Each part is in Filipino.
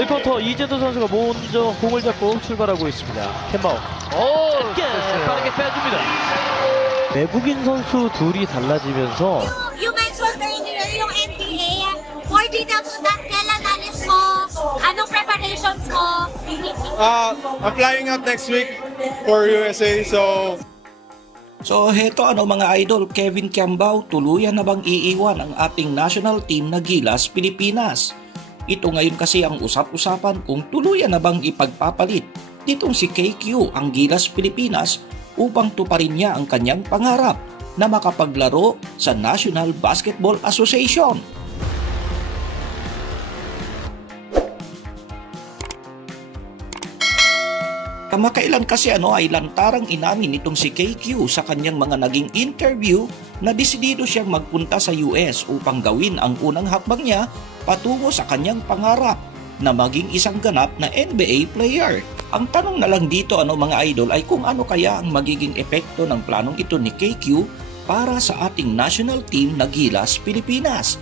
1쿼터 이재도 선수가 먼저 공을 잡고 출발하고 있습니다. 캔바오. 짧게 빠르게 빼줍니다. 외국인 선수 둘이 달라지면서 You mentioned earlier yung NBA. More details on that. Kailan alis mo? Anong preparations mo? I'm flying out next week for USA, So heto mga idol, Kevin Kiambao, tuluyan na bang iiwan ang ating national team na Gilas Pilipinas? Ito ngayon kasi ang usap-usapan kung tuluyan na bang ipagpapalit nitong si KQ ang Gilas Pilipinas upang tuparin niya ang kanyang pangarap na makapaglaro sa National Basketball Association. Kamakailan kasi ay lantarang inamin nitong si KQ sa kanyang mga naging interview na desidido siyang magpunta sa US upang gawin ang unang hakbang niya patungo sa kanyang pangarap na maging isang ganap na NBA player. Ang tanong na lang dito mga idol ay kung ano kaya ang magiging epekto ng planong ito ni KQ para sa ating national team na Gilas Pilipinas.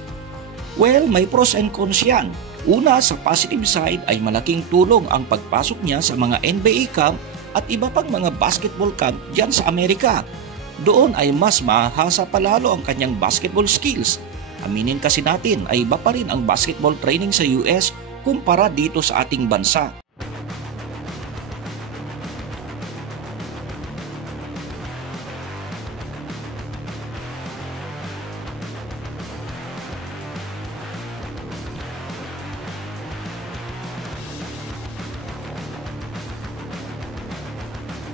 Well, may pros and cons yan. Una, sa positive side ay malaking tulong ang pagpasok niya sa mga NBA camp at iba pang mga basketball camp dyan sa Amerika. Doon ay mas mahasa palalo ang kanyang basketball skills. Aminin kasi natin ay iba pa rin ang basketball training sa US kumpara dito sa ating bansa.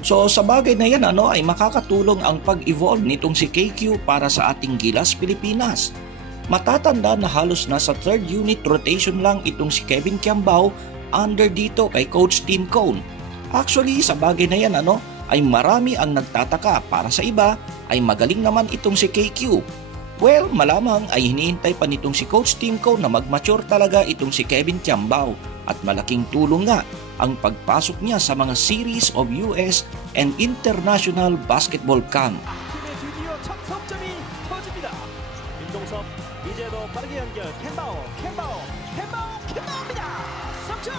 So sa bagay na yan ay makakatulong ang pag-evolve nitong si KQ para sa ating Gilas Pilipinas. Matatanda na halos nasa third unit rotation lang itong si Kevin Kiambao under dito kay Coach Tim Cone. Actually sa bagay na yan ay marami ang nagtataka, para sa iba ay magaling naman itong si KQ. Well, malamang ay hinihintay pa nitong si Coach Tim Cone na mag-mature talaga itong si Kevin Kiambao at malaking tulong nga ang pagpasok niya sa mga series of US and international basketball camp. 드디어 첫 석점이 터집니다. 김동섭, 이제도 빠르게 연결. 캔바오입니다. 석점.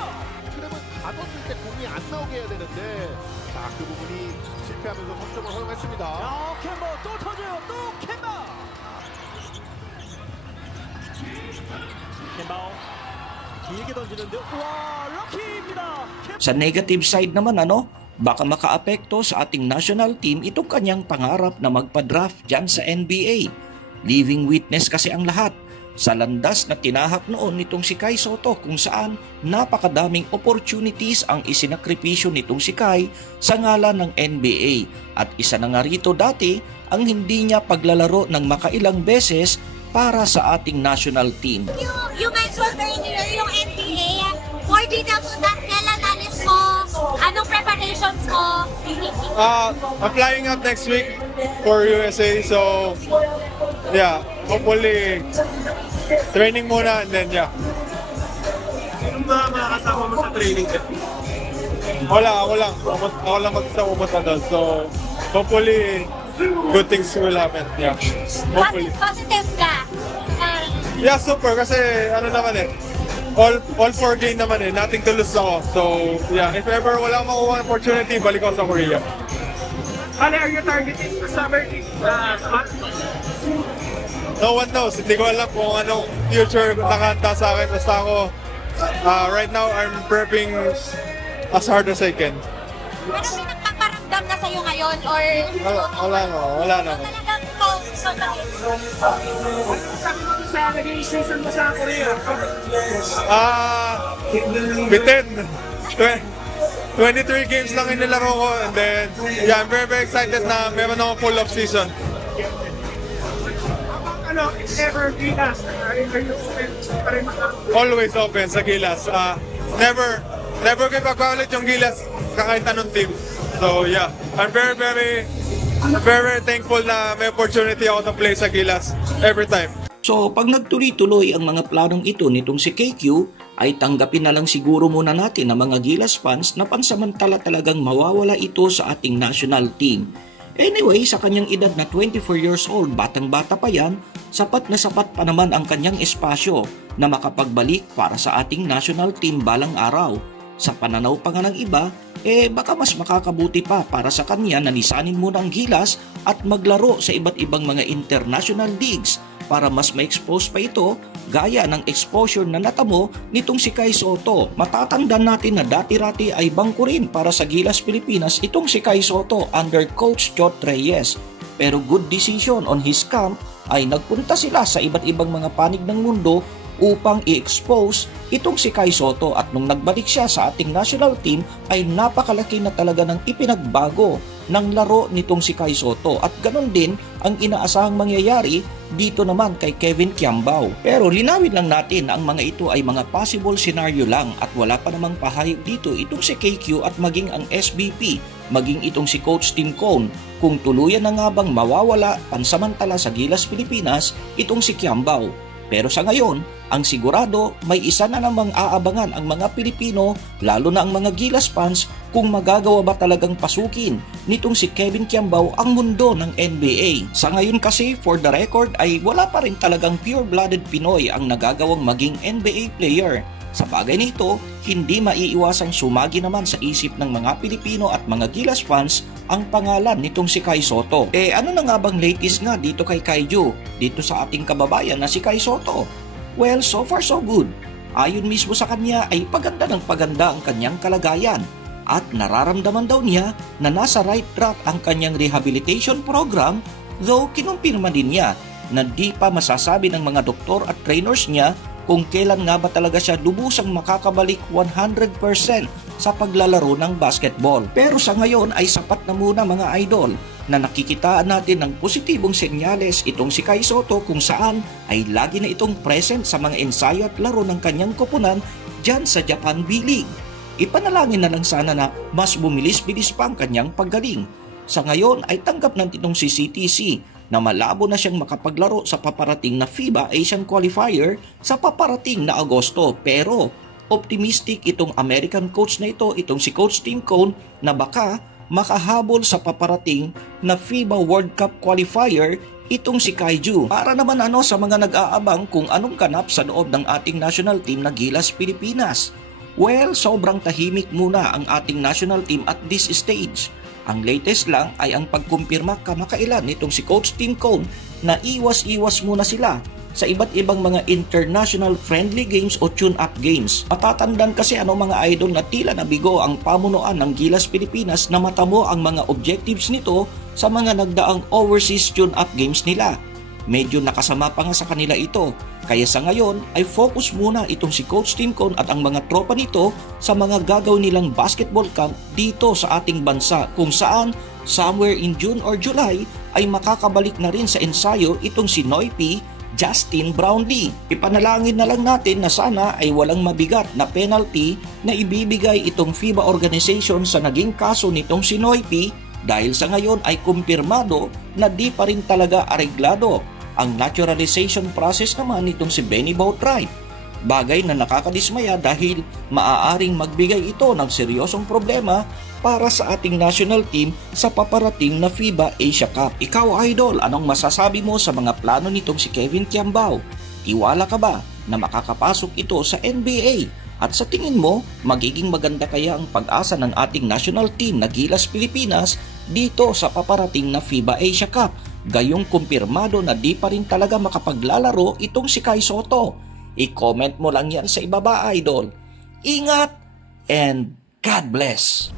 트랩은 가뒀을 때 공이 안 나오게 해야 되는데 그 부분이 실패하면서 석점을 허용했습니다. 캔바오 또 터져요. 또 캔바오. 길게 던지는데 와, 럭키입니다. Sa negative side naman baka makaapekto sa ating national team itong kanyang pangarap na magpa-draft dyan sa NBA. Living witness kasi ang lahat sa landas na tinahak noon nitong si Kai Sotto kung saan napakadaming opportunities ang isinakripisyo nitong si Kai sa ngalan ng NBA. At isa na nga rito dati ang hindi niya paglalaro ng makailang beses para sa ating national team. You mentioned earlier yung NBA. More details on that. Kailan alis mo? Anong preparations mo? I'm flying out next week for USA, hopefully training muna and then Sino ba makakasama mo sa training? ako lang magpupunta doon, so hopefully good things will happen. Hopefully. Positive ka? Yeah, super, kasi all 4 game naman nothing to lose ako. So if ever wala akong makuha opportunity, balik ako sa Korea. Are you targeting the summer spot? No one knows, hindi ko alam kung anong future nakahanda sa akin. Basta ako, right now I'm prepping as hard as I can. Ano may nagpaparamdam na sa'yo ngayon? Or Wala na. Talagang Sabi mo sa naging season mo sa Korea? Bitin. 23 games lang inilaro ko, and then I'm very excited na meron akong full off season. If ever Gilas, are you open pa rin Always open sa Gilas. Never ko ipagpapalit yung Gilas kahit anong team. So I'm very thankful na may opportunity ako to play sa Gilas every time. So pag nagtuloy-tuloy ang mga planong ito nitong si KQ, ay tanggapin na lang siguro muna natin ang mga Gilas fans na pansamantala talagang mawawala ito sa ating national team. Anyway, sa kanyang edad na 24 years old, batang-bata pa yan, sapat na sapat pa naman ang kanyang espasyo na makapagbalik para sa ating national team balang araw. Sa pananaw pa nga ng iba, baka mas makakabuti pa para sa kanya na lisanin muna ang gilas at maglaro sa iba't ibang mga international leagues para mas ma-expose pa ito gaya ng exposure na natamo nitong si Kai Sotto. Matatandaan natin na dati-rati ay bangko rin para sa Gilas Pilipinas itong si Kai Sotto under Coach Jot Reyes. Pero good decision on his camp ay nagpunta sila sa iba't ibang mga panig ng mundo upang i-expose itong si Kai Sotto, at nung nagbalik siya sa ating national team ay napakalaki na talaga ng ipinagbago ng laro nitong si Kai Sotto, at ganon din ang inaasahang mangyayari dito naman kay Kevin Kiambao. Pero linawin lang natin na ang mga ito ay mga possible scenario lang at wala pa namang pahayag dito itong si KQ at maging ang SBP, maging itong si Coach Tim Cone kung tuluyan na nga bang mawawala pansamantala sa Gilas Pilipinas itong si Kiambao. Pero sa ngayon, ang sigurado may isa na namang aabangan ang mga Pilipino, lalo na ang mga Gilas fans, kung magagawa ba talagang pasukin nitong si Kevin Kiambao ang mundo ng NBA. Sa ngayon kasi, for the record, ay wala pa rin talagang pure-blooded Pinoy ang nagagawang maging NBA player. Sa bagay nito, hindi maiiwasang sumagi naman sa isip ng mga Pilipino at mga Gilas fans ang pangalan nitong si Kai Sotto. Ano na nga bang latest nga dito kay Kaiju, dito sa ating kababayan na si Kai Sotto? Well, so far so good. Ayon mismo sa kanya ay paganda ng paganda ang kanyang kalagayan at nararamdaman daw niya na nasa right track ang kanyang rehabilitation program, though kinumpirma din niya na di pa masasabi ng mga doktor at trainers niya kung kailan nga ba talaga siya lubusang makakabalik 100% sa paglalaro ng basketball. Pero sa ngayon ay sapat na muna mga idol na nakikitaan natin ng positibong senyales itong si Kai Sotto kung saan ay lagi na itong present sa mga ensayo at laro ng kanyang koponan dyan sa Japan B-League. Ipanalangin na lang sana na mas bumilis-bilis pa ang kanyang paggaling. Sa ngayon ay tanggap ng itong si CTC na malabo na siyang makapaglaro sa paparating na FIBA Asian Qualifier sa paparating na Agosto. Pero optimistic itong American coach na ito, itong si Coach Tim Cone, na baka makahabol sa paparating na FIBA World Cup Qualifier itong si Kaiju. Para naman sa mga nag-aabang kung anong ganap sa loob ng ating national team na Gilas Pilipinas. Well, sobrang tahimik muna ang ating national team at this stage. Ang latest lang ay ang pagkumpirma kamakailan nitong si Coach Tim Cone na iwas-iwas muna sila sa iba't ibang mga international friendly games o tune-up games. Matatandaan kasi mga idol na tila nabigo ang pamunuan ng Gilas Pilipinas na matamo ang mga objectives nito sa mga nagdaang overseas tune-up games nila. Medyo nakasama pa nga sa kanila ito. Kaya sa ngayon ay focus muna itong si Coach Tim Cone at ang mga tropa nito sa mga gagawin nilang basketball camp dito sa ating bansa, kung saan somewhere in June or July ay makakabalik na rin sa ensayo itong si Noypi Justin Brownlee. Ipanalangin na lang natin na sana ay walang mabigat na penalty na ibibigay itong FIBA organization sa naging kaso nitong si Noypi, dahil sa ngayon ay kumpirmado na di pa rin talaga areglado ang naturalization process naman nitong si Benny Boutright. Bagay na nakakadismaya dahil maaaring magbigay ito ng seryosong problema para sa ating national team sa paparating na FIBA Asia Cup. Ikaw idol, anong masasabi mo sa mga plano nitong si Kevin Kiambao? Tiwala ka ba na makakapasok ito sa NBA? At sa tingin mo, magiging maganda kaya ang pag-asa ng ating national team na Gilas Pilipinas dito sa paparating na FIBA Asia Cup? Gayong kumpirmado na di pa rin talaga makapaglalaro itong si Kai Sotto. I-comment mo lang yan sa ibaba idol. Ingat and God bless!